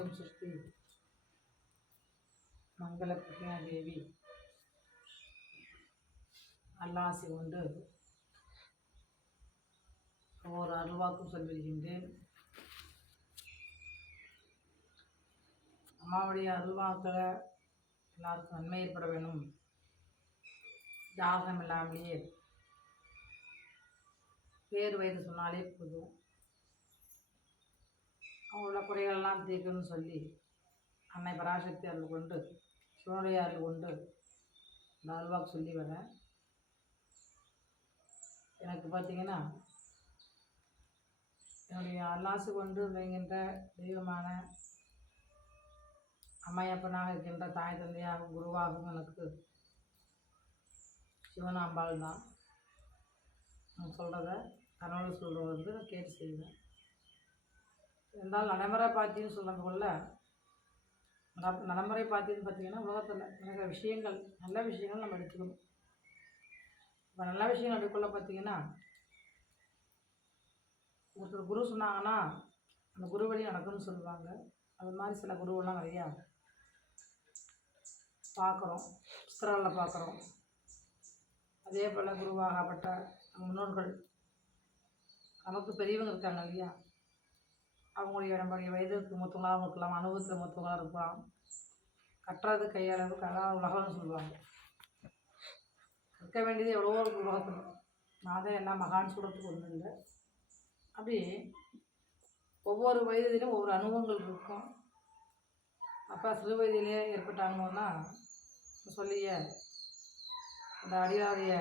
ஓம் சக்தி மங்கள பிரத்யா தேவி அல்லாசி கொண்டு ஒவ்வொரு அருள்வாக்கும் சொல்லியிருக்கின்றேன். அம்மாவுடைய அருள்வாக்களை எல்லாருக்கும் நன்மை ஏற்பட வேணும். ஜாதகம் இல்லாமலேயே பேர் வயது சொன்னாலே போதும், அவங்களோட குறைகளெல்லாம் தீர்க்கணும்னு சொல்லி அன்னை பராசக்தி அருள் கொண்டு சிவனுடைய அருள் கொண்டு இந்த அருள்வாக்கு சொல்லி வரேன். எனக்கு பார்த்திங்கன்னா என்னுடைய அல்லாசு கொண்டு விளங்குகின்ற தெய்வமான அம்மையப்பனாக இருக்கின்ற தாய் தந்தையாகவும் குருவாகவும் எனக்கு சிவனாம்பாள் தான். நான் சொல்கிறத கனவு சொல்கிறது நான் கேட்டு செய்வேன். இருந்தாலும் நடைமுறை பாத்தின்னு சொல்கிறதுக்குள்ள நடைமுறை பாத்தின்னு பார்த்திங்கன்னா உலகத்தில் நிறைய விஷயங்கள் நல்ல விஷயங்கள் நம்ம எடுத்துக்கணும். இப்போ நல்ல விஷயங்கள் எடுக்கக்குள்ள பார்த்திங்கன்னா ஒருத்தர் குரு சொன்னாங்கன்னா அந்த குரு வழி நடக்கும்னு சொல்லுவாங்க. அது மாதிரி சில குருவெல்லாம் நிறையா பார்க்குறோம், புத்தகங்களில் பார்க்குறோம். அதே போல் குருவாகப்பட்ட முன்னோர்கள் நமக்கு பெரியவங்க இருக்காங்க இல்லையா, அவங்களுடைய நம்முடைய வயதுக்கு மூத்தவங்களாகவும் இருக்கலாம், அனுபவத்தில் மூத்தவங்களாக இருக்கலாம். கட்டுறது கையளவு கலா உலகம்னு சொல்லுவாங்க. கற்க வேண்டியது எவ்வளவோ இருக்குது உலகத்தில். நான் தான் எல்லாம் மகான் சொல்கிறதுக்கு ஒன்றும் இல்லை. அப்படி ஒவ்வொரு வயதிலும் ஒவ்வொரு அனுபவங்கள் இருக்கும். அப்போ சிறு வயதிலே ஏற்பட்ட அனுபவம்னா சொல்லிய அந்த அடியாருடைய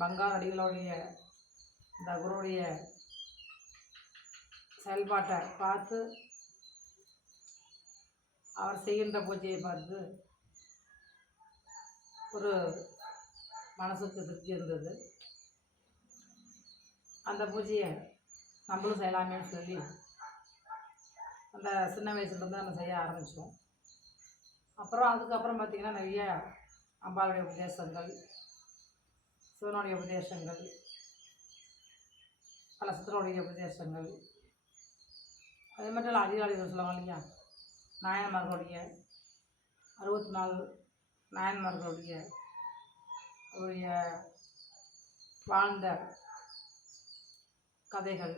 பங்கார் அடிகளுடைய இந்த குருவுடைய செயல்பாட்டை பார்த்து அவர் செய்கின்ற பூஜையை பார்த்து ஒரு மனசுக்கு திருப்தி இருந்தது. அந்த பூஜையை நம்மளும் செய்யலாமேன்னு சொல்லி அந்த சின்ன வயசுலேருந்து நம்ம செய்ய ஆரம்பித்தோம். அப்புறம் அதுக்கப்புறம் பார்த்திங்கன்னா நிறைய அம்பாளுடைய உபதேசங்கள், சிவனுடைய உபதேசங்கள், பல சித்தருடைய உபதேசங்கள், அதே மட்டும் அதிகாரிகள் சொல்லுவாங்க இல்லையா, நாயன்மார்களுடைய 64 நாயன்மார்களுடைய அவருடைய வாழ்ந்த கதைகள்.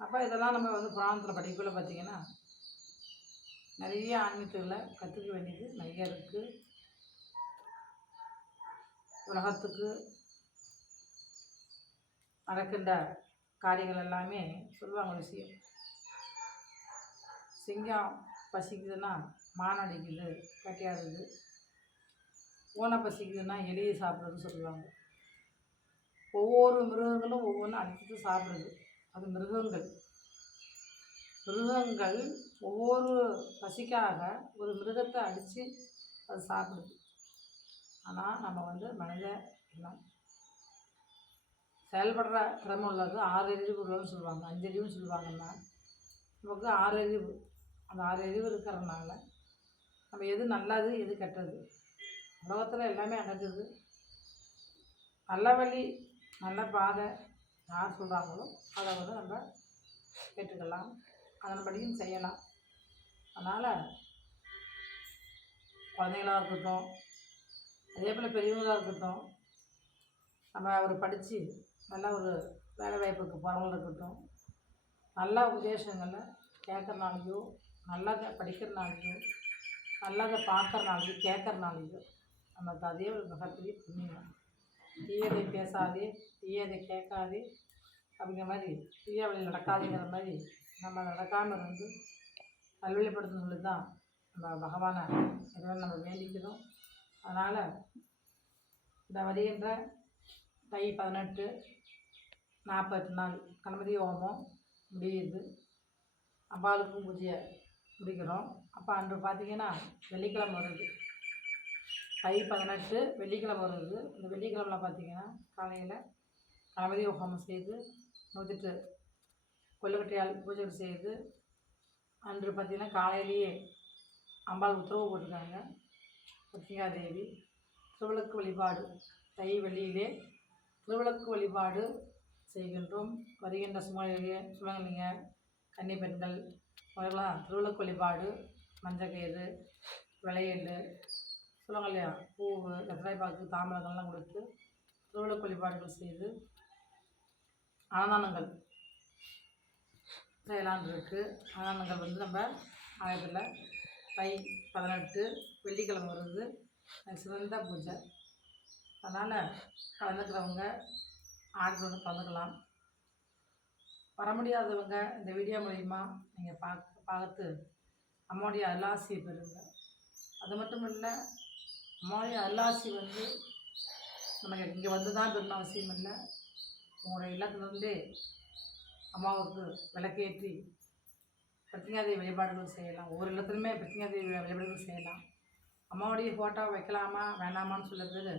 அப்போ இதெல்லாம் நம்ம புராணத்தில் படிக்கக்குள்ள பார்த்திங்கன்னா நிறைய ஆன்மீகத்தில் கற்றுக்க வேண்டியது நிறைய இருக்குது. உலகத்துக்கு நடக்கின்ற காரியங்கள் எல்லாமே சொல்லுவாங்க விஷயம். சிங்கம் பசிக்குதுன்னா மான் அடிக்குது கட்டியாடுது, பூனை பசிக்குதுன்னா எலியை சாப்பிட்றதுன்னு சொல்லுவாங்க. ஒவ்வொரு மிருகங்களும் ஒவ்வொன்றும் அடிச்சுட்டு சாப்பிடுது. அது மிருகங்கள் ஒவ்வொரு பசிக்காக ஒரு மிருகத்தை அடித்து அது சாப்பிடுது. ஆனால் நம்ம மனித எல்லாம் செயல்படுற திறமை உள்ளது 6 அறிவு உள்ளதுன்னு சொல்லுவாங்க, 5 அறிவுன்னு சொல்லுவாங்கன்னா நமக்கு 6 அறிவு. அந்த 6 அறிவு இருக்கிறதுனால நம்ம எது நல்லது எது கெட்டது உலகத்தில் எல்லாமே நடக்குது. நல்ல வழி நல்ல பாதை யார் சொல்கிறாங்களோ அதை நம்ம கேட்டுக்கலாம், அதன்படியும் செய்யலாம். அதனால் குழந்தைங்களாக இருக்கட்டும், அதே போல் பெரியவங்களாக இருக்கட்டும், நம்ம அவர் படித்து நல்ல ஒரு வேலை வாய்ப்புக்கு போகிறவங்களும் இருக்கட்டும், நல்ல உபதேசங்களை கேட்குறனாலையோ, நல்லதை படிக்கிறனாலையோ, நல்லதை பார்க்குறனாலையோ, கேட்குறனாலையோ நமக்கு அதே ஒரு மிகப்பெரிய புண்ணியம். தீயதை பேசாதே, தீயதை கேட்காதே அப்படிங்கிற மாதிரி, தீய வழியில் நடக்காதுங்கிற மாதிரி நம்ம நடக்காமல் இருந்து நல்வழிப்படுத்தணும்னு சொல்லி தான் நம்ம பகவானை இறைவன் நம்ம வேண்டிக்கிறோம். அதனால் இந்த வருகின்ற தை 18 48 நாள் கணபதி ஹோமம் முடியுது. அம்பாளுக்கும் பூஜையை முடிக்கிறோம். அப்போ அன்று பார்த்திங்கன்னா வெள்ளிக்கிழமை வருது, தை 18 வெள்ளிக்கிழமை வருது. இந்த வெள்ளிக்கிழமை பார்த்திங்கன்னா காலையில் கணபதி ஹோமம் செய்து 108 கொல்லுக்கட்டையால் பூஜை செய்து அன்று பார்த்திங்கன்னா காலையிலேயே அம்பாள் உத்தரவு போட்டிருக்காங்க. பிரத்யா தேவி திருவிளக்கு வழிபாடு தை வெள்ளியிலே திருவிளக்கு வழிபாடு செய்கின்றோம். வருகின்ற சுமங்கலிங்க கன்னி பெண்கள் அவர்களாம் திருவிளக்கு வழிபாடு, மஞ்சள் கயிறு, விளையல் சொல்லுவாங்க இல்லையா, பூவு, வெத்தலை பாக்கு, தாம்பழங்கள்லாம் கொடுத்து திருவிளக்கு வழிபாடுகள் செய்து அன்னதானங்கள் செய்யலான்னு இருக்குது. அன்னதானங்கள் வந்து நம்ம ஆயத்தில் தை 18 வெள்ளிக்கிழமை வருது. அது சிறந்த பூஜை. அதனால் கலந்துக்கிறவங்க ஆர்டர் வந்து கலந்துக்கலாம். வர முடியாதவங்க இந்த வீடியோ மூலிமா நீங்கள் பார்த்து அம்மாவுடைய அருளாசி பெறுங்க. அது மட்டும் இல்லை, அம்மாவுடைய அருளாசி வந்து நமக்கு இங்கே வந்து தான் பெறணும் அவசியம் இல்லை. உங்களுடைய இல்லத்திலிருந்தே அம்மாவுக்கு விளக்கேற்றி பிரத்திங்காதேவி வழிபாடுகள் செய்யலாம். ஒவ்வொரு இல்லத்துலையுமே பிரத்திங்காதேவி வழிபாடுகள் செய்யலாம். அம்மாவுடைய ஃபோட்டோ வைக்கலாமா வேணாமான்னு சொல்ல பேர்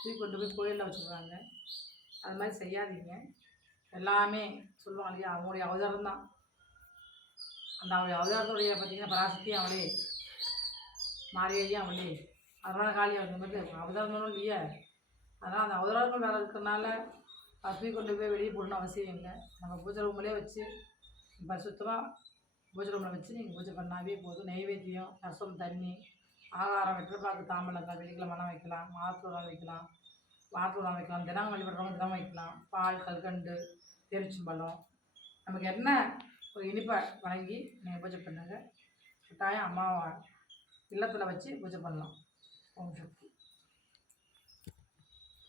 தூக்கி கொண்டு போய் கோயிலில் வச்சுருக்காங்க. அது மாதிரி செய்யாதீங்க. எல்லாமே சொல்லுவாங்க இல்லையா, அவங்களுடைய அவதாரம் தான். அந்த அவருடைய அவதாரத்துடைய பார்த்திங்கன்னா பராசக்தியும் அவளே, மாரியையும் அவளே, அதனால காளி அவங்க வந்து அவதாரங்களும் இல்லையா. அதனால் அந்த அவதாரங்கள் வேறு இருக்கிறனால தூக்கி கொண்டு போய் வெளியே போடணும் அவசியம் இல்லை. நம்ம பூஜை ரூம்லேயே வச்சு பரிசுத்தமாக பூஜை ரூமில் வச்சு நீங்கள் பூஜை பண்ணாவே போதும். நெய்வேத்தியம், ரசம், தண்ணி, ஆகாரம், வெற்றிப்பாக்கு, தாம்பழங்கள் வெள்ளிக்கிழமை வைக்கலாம், மாதத்தூரம் வைக்கலாம், வாரத்தூரம் வைக்கலாம், தினம் வழிபடுறவங்க தினம் வைக்கலாம். பால், கல்கண்டு, பேரிச்சம்பழம், நமக்கு என்ன ஒரு இனிப்பை வழங்கி நீங்கள் பூஜை பண்ணுங்கள். கட்டாயம் அம்மாவை இல்லத்தில் வச்சு பூஜை பண்ணலாம். ஓம் சக்தி.